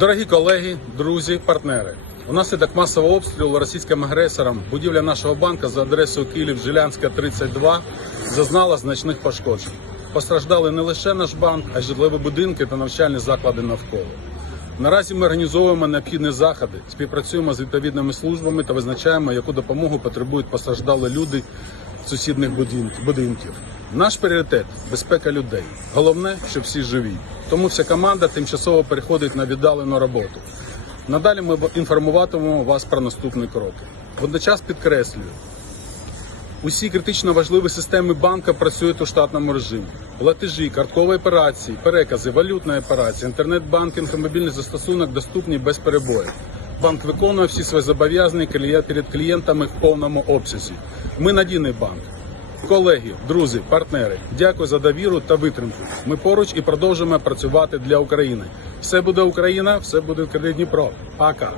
Дорогі колеги, друзі, партнери. Унаслідок масового обстрілу російським агресором будівля нашого банку за адресою Київ Жилянська 32 зазнала значних пошкоджень. Постраждали не лише наш банк, а й житлові будинки та навчальні заклади навколо. Наразі ми організовуємо необхідні заходи, співпрацюємо з відповідними службами та визначаємо, яку допомогу потребують постраждалі люди сусідних будинків-. Наш пріоритет безпека людей. Головне, щоб всі живі. Тому вся команда тимчасово переходить на віддалену роботу. Надалі ми інформуватимемо вас про наступні кроки. Водночас підкреслюю, Усі критично важливі системи банка працюють у штатному режимі. Платежі, карткові операції, перекази, валютні операції, інтернет-банкінг і мобільний застосунок доступні без перебоїв. Банк виконує всі свої зобов'язання перед клієнтами в повному обсязі. Ми надійний банк. Колеги, друзі, партнери, дякую за довіру та витримку. Ми поруч і продовжимо працювати для України. Все буде Україна, все буде Дніпро. Пока.